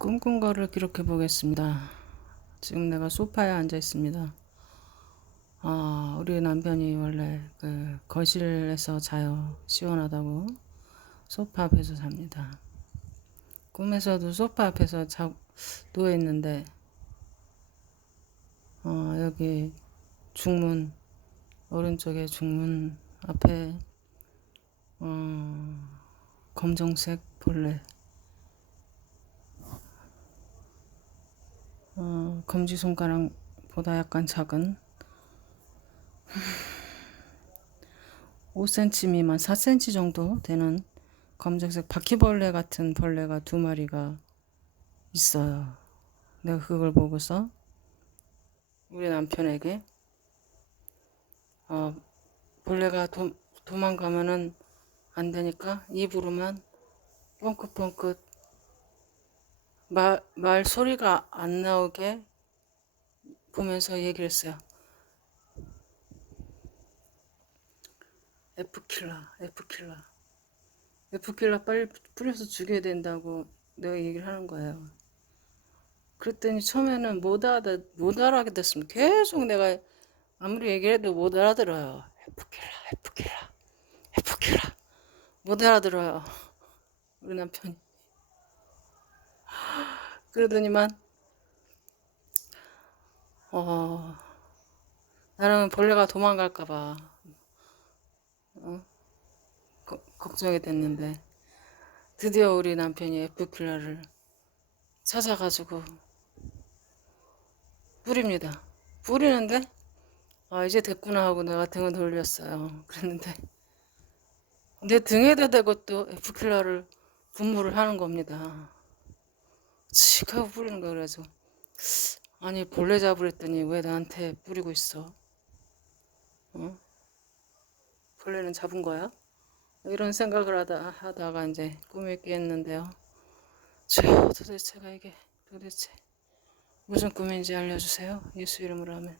꿈꾼 거를 기록해 보겠습니다. 지금 내가 소파에 앉아 있습니다. 아, 우리 남편이 원래 그 거실에서 자요. 시원하다고. 소파 앞에서 잡니다. 꿈에서도 소파 앞에서 자, 누워 있는데, 어, 여기 중문, 오른쪽에 중문 앞에, 어, 검정색 벌레. 어, 검지손가락보다 약간 작은 5cm 미만 4cm 정도 되는 검정색 바퀴벌레 같은 벌레가 두 마리가 있어요. 내가 그걸 보고서 우리 남편에게 어, 벌레가 도, 도망가면은 안 되니까 입으로만 뻥긋뻥긋 말, 말 소리가 안 나오게 보면서 얘기를 했어요. F킬라, F킬라. F킬라 빨리 뿌려서 죽여야 된다고 내가 얘기를 하는 거예요. 그랬더니 처음에는 못 알아, 못 알아게 됐습니다. 계속 내가 아무리 얘기를 해도 못 알아들어요. F킬라, F킬라, F킬라. 못 알아들어요. 우리 남편이. 그러더니만 어 나는 벌레가 도망갈까봐 어? 거- 걱정이 됐는데 드디어 우리 남편이 에프킬라를 찾아가지고 뿌립니다. 뿌리는데 아 이제 됐구나 하고 내가 등을 돌렸어요. 그랬는데 내 등에다 대고 또 에프킬라를 분무를 하는 겁니다. 칙 하고 뿌리는 거야 그래서 아니 벌레 잡으랬더니 왜 나한테 뿌리고 있어? 어? 벌레는 잡은 거야? 이런 생각을 하다 하다가 이제 꿈을 깼는데요. 저 도대체가 이게 도대체 무슨 꿈인지 알려주세요. 예수 이름으로 하면.